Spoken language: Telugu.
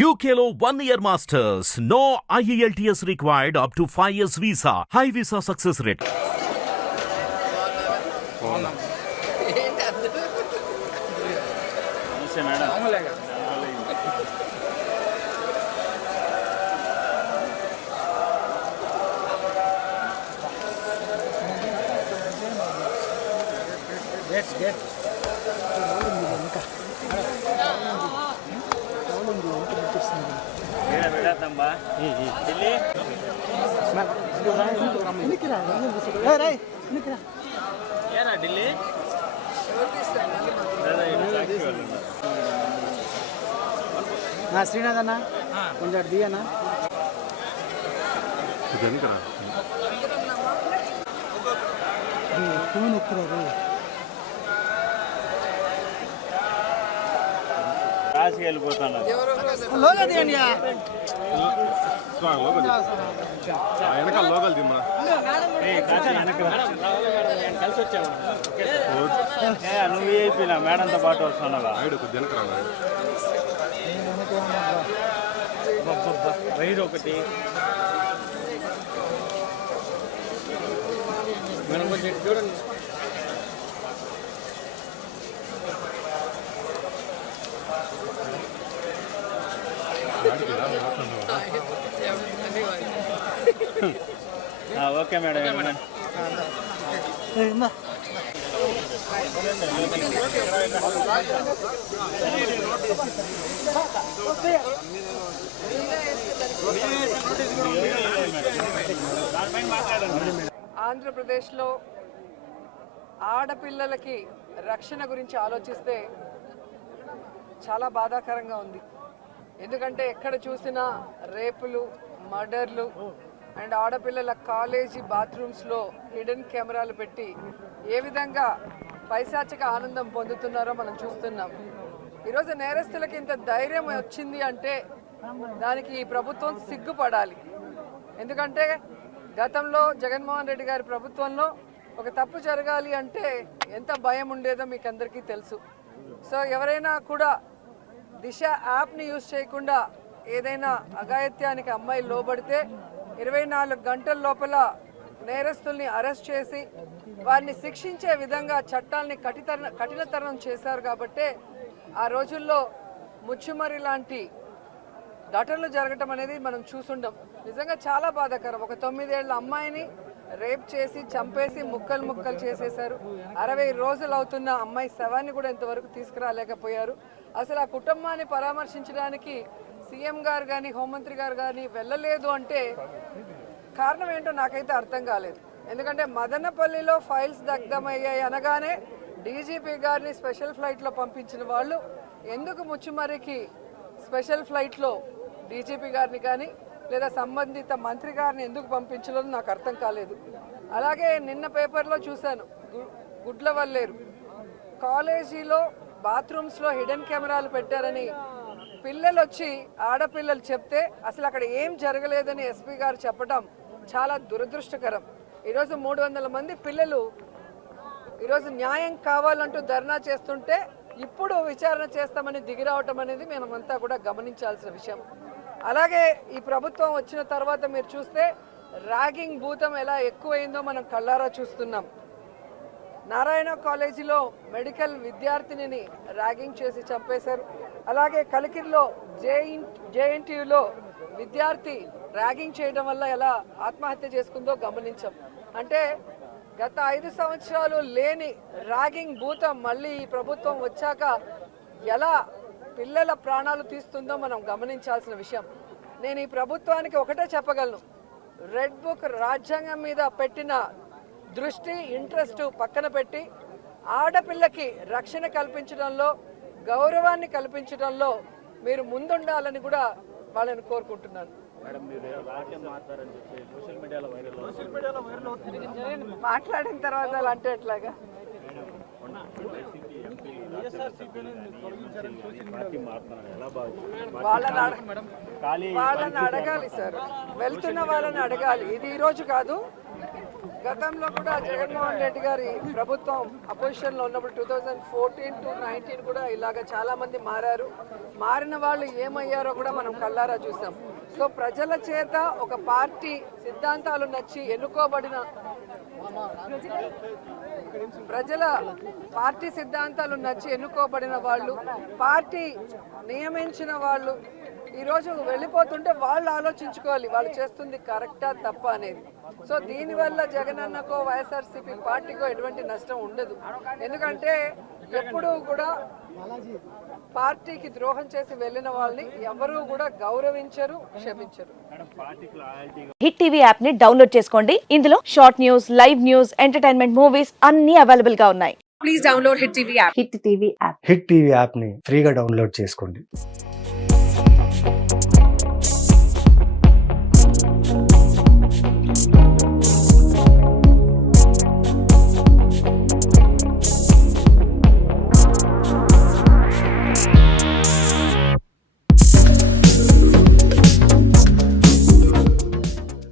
UKLO 1 year masters. No IELTS required up to 5 years visa. High visa success rate. Srinath అన్న కొంచెం దియనా ఫోన్ ఎత్తురారు రాసి వెళ్ళిపోతాను వెనకాల లోకల్ దిమ్మా కలిసి వచ్చావు నువ్వు అయిపోయినా మేడంతో పాటు వస్తున్నావా రైడ్ ఒకటి మనం కొంచెం చూడండి ఓకే మేడం ఆంధ్రప్రదేశ్లో ఆడపిల్లలకి రక్షణ గురించి ఆలోచిస్తే చాలా బాధాకరంగా ఉంది. ఎందుకంటే ఎక్కడ చూసినా రేపులు, మర్డర్లు అండ్ ఆడపిల్లల కాలేజీ బాత్రూమ్స్లో హిడెన్ కెమెరాలు పెట్టి ఏ విధంగా పైశాచిక ఆనందం పొందుతున్నారో మనం చూస్తున్నాం. ఈరోజు నేరస్తులకి ఇంత ధైర్యం వచ్చింది అంటే దానికి ఈ ప్రభుత్వం సిగ్గుపడాలి. ఎందుకంటే గతంలో జగన్మోహన్ రెడ్డి గారి ప్రభుత్వంలో ఒక తప్పు జరగాలి అంటే ఎంత భయం ఉండేదో మీకు అందరికీ తెలుసు. సో ఎవరైనా కూడా దిశ యాప్ని యూజ్ చేయకుండా ఏదైనా అఘాయిత్యానికి అమ్మాయి లోబడితే 24 గంటల లోపల నేరస్తుల్ని అరెస్ట్ చేసి వారిని శిక్షించే విధంగా చట్టాలని కఠినతరం చేశారు. కాబట్టే ఆ రోజుల్లో ముచ్చుమరి లాంటి ఘటనలు జరగటం అనేది మనం చూసుండం. నిజంగా చాలా బాధాకరం. ఒక 9 ఏళ్ల అమ్మాయిని రేప్ చేసి చంపేసి ముక్కలు ముక్కలు చేసేశారు. 60 రోజులు అవుతున్న అమ్మాయి శవాన్ని కూడా ఇంతవరకు తీసుకురాలేకపోయారు. అసలు ఆ కుటుంబాన్ని పరామర్శించడానికి సీఎం గారు కానీ హోంమంత్రి గారు కానీ వెళ్ళలేదు అంటే కారణం ఏంటో నాకైతే అర్థం కాలేదు. ఎందుకంటే మదనపల్లిలో ఫైల్స్ దగ్ధమయ్యాయి అనగానే డీజీపీ గారిని స్పెషల్ ఫ్లైట్లో పంపించిన వాళ్ళు ఎందుకు ముచ్చుమరికి స్పెషల్ ఫ్లైట్లో డీజీపీ గారిని కానీ లేదా సంబంధిత మంత్రి గారిని ఎందుకు పంపించలేదో నాకు అర్థం కాలేదు. అలాగే నిన్న పేపర్లో చూశాను, గుడ్లవల్లేరు కాలేజీలో బాత్రూమ్స్లో హిడెన్ కెమెరాలు పెట్టారని పిల్లలు వచ్చి ఆడపిల్లలు చెప్తే అసలు అక్కడ ఏం జరగలేదని ఎస్పీ గారు చెప్పడం చాలా దురదృష్టకరం. ఈరోజు 300 మంది పిల్లలు ఈరోజు న్యాయం కావాలంటూ ధర్నా చేస్తుంటే ఇప్పుడు విచారణ చేస్తామని దిగిరావటం అనేది మనమంతా కూడా గమనించాల్సిన విషయం. అలాగే ఈ ప్రభుత్వం వచ్చిన తర్వాత మీరు చూస్తే ర్యాగింగ్ భూతం ఎలా ఎక్కువైందో మనం కళ్ళారా చూస్తున్నాం. నారాయణ కాలేజీలో మెడికల్ విద్యార్థినిని ర్యాగింగ్ చేసి చంపేశారు. అలాగే కలికిరిలో జేఎన్టీయూలో విద్యార్థి ర్యాగింగ్ చేయడం వల్ల ఎలా ఆత్మహత్య చేసుకుందో గమనించాం. అంటే గత 5 సంవత్సరాలు లేని ర్యాగింగ్ భూతం మళ్ళీ ఈ ప్రభుత్వం వచ్చాక ఎలా పిల్లల ప్రాణాలు తీస్తుందో మనం గమనించాల్సిన విషయం. నేను ఈ ప్రభుత్వానికి ఒకటే చెప్పగలను, రెడ్ బుక్ రాజ్యాంగం మీద పెట్టిన దృష్టి ఇంట్రెస్ట్ పక్కన పెట్టి ఆడపిల్లకి రక్షణ కల్పించడంలో, గౌరవాన్ని కల్పించడంలో మీరు ముందుండాలని కూడా వాళ్ళని కోరుకుంటున్నాను. మాట్లాడిన తర్వాత అలా అంటే ఎట్లాగా? వాళ్ళని అడగాలి సార్, వెళ్తున్న వాళ్ళని అడగాలి. ఇది ఈరోజు కాదు, గతంలో కూడా జగన్మోహన్ రెడ్డి గారి ప్రభుత్వం అపోజిషన్లో ఉన్నప్పుడు 2014 to 19 కూడా ఇలాగ చాలా మంది మారారు. మారిన వాళ్ళు ఏమయ్యారో కూడా మనం కళ్ళారా చూసాం. సో ప్రజల చేత ఒక పార్టీ సిద్ధాంతాలు నచ్చి ఎన్నుకోబడిన పార్టీ సిద్ధాంతాలు నచ్చి ఎన్నుకోబడిన వాళ్ళు, పార్టీ నియమించిన వాళ్ళు ఈరోజు వెళ్ళిపోతుంటే వాళ్ళు ఆలోచించుకోవాలి వాళ్ళు చేస్తుంది కరెక్టా తప్ప అనేది. సో దీనివల్ల జగనన్నకో వైఎస్ఆర్సీపీ పార్టీకో ఎటువంటి నష్టం ఉండదు. ఎందుకంటే ఎప్పుడూ కూడా పార్టీకి ద్రోహం చేసి వెళ్ళిన వాళ్ళని ఎవరూ కూడా గౌరవించరు, క్షమించరు. హిట్ టీవీ యాప్ ని డౌన్లోడ్ చేసుకోండి. ఇందులో short news, live news, entertainment movies అన్ని అవైలబుల్ గా ఉన్నాయి. Please download hit TV app. Hit TV యాప్ని ఫ్రీగా డౌన్లోడ్ చేసుకోండి.